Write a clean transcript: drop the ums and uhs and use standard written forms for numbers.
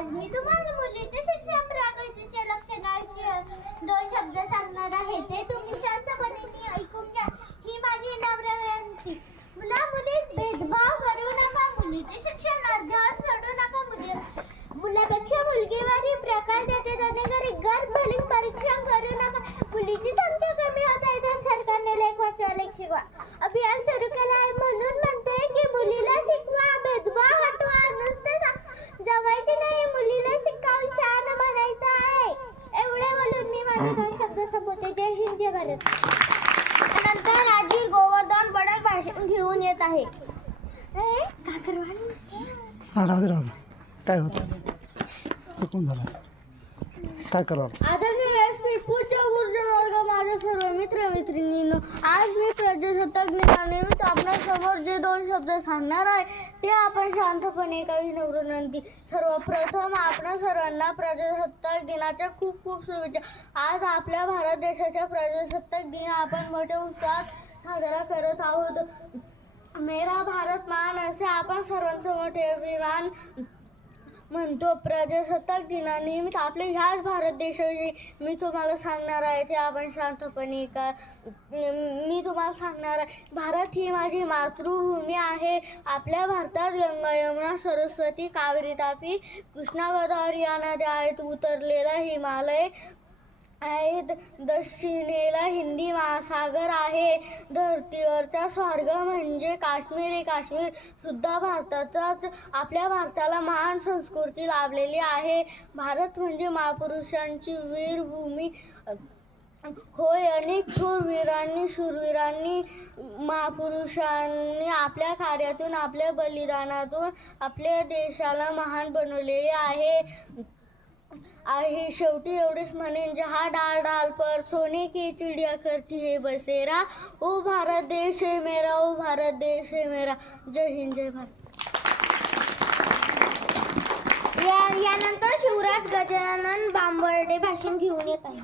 आज मी तुम्हाला मुलीचे शिक्षण प्रगतीचे लक्षणाविषयी 2 शब्द सांगणार आहे. ते तुम्ही शांतपणे ऐकून घ्या. ही माझी नम्र विनंती. मुला मुलीत भेदभाव करू नका. मुलीचे शिक्षण अर्धवट सोडू नका. मुलापेक्षा मुलगीवरही प्रकार देते जाणे गर्भलीन परीक्षण करू नका. मुलीची संख्या कमी होत आहे तर सरकारने लेख वाचवा लेख शिकवा अभियान सुरू केलं आहे. म्हणून म्हणते की मुलीला शिकवा, भेदभाव हटवा. नुसते जमायचे नाही, मुलीला शिकावून शहाणं बनायचं आहे. एवढे बोलून मी माझे 2 शब्द संपवते. जय हिंद, जय भारत. नंतर राजीव गोवर्धन बडल भाषण घेऊन येत आहे. काय होतं चुकून झालं काय करावं. आदरणीय व्यासपीठ, पूज्य गुरुजन वर्ग, माझे सर्व मित्र मैत्रिणींनो, आज मी प्रजासत्ताक दिनानिमित्त आपल्यासमोर जे 2 शब्द सांगणार आहे ते आपण शांतपणे काही विनंती. सर्वप्रथम आपणा सर्वांना प्रजासत्ताक दिनाच्या खूप खूप शुभेच्छा. आज आपल्या भारत देशाच्या प्रजासत्ताक दिन आपण मोठ्या उत्साहात साजरा करत आहोत. मेरा भारत महान असे आपण सर्वांचं मोठे अभिमान म्हणतो. प्रजासत्ताक दिनानिमित्त आपल्या ह्याच भारत देशाची मी तुम्हाला सांगणार आहे ते आपण शांतपणे मी तुम्हाला सांगणार आहे. भारत ही माझी मातृभूमी आहे. आपल्या भारतात गंगा, यमुना, सरस्वती, कावेरी, तापी, कृष्णा, गोदावरी या नद्या आहेत. उतरलेला हिमालय आहेत. दक्षिणेला हिंदी महासागर आहे. धरतीवरचा स्वर्ग म्हणजे काश्मीर सुद्धा भारताचाच. आपल्या भारताला महान संस्कृती लाभलेली आहे. भारत म्हणजे महापुरुषांची वीरभूमी होय. अनेक शूरवीरांनी महापुरुषांनी आपल्या कार्यातून, आपल्या बलिदानातून आपल्या देशाला महान बनवलेले आहे. शेवटी एवढेच म्हणेन, जहा डाल डाल पर सोने की चिड़िया करती है बसेरा. ओ भारत देश है मेरा, ओ भारत देश है मेरा. जय हिंद, जय भारत. यानंतर शिवराज गजानन बांबर्डे भाषण घेऊन येत आहे.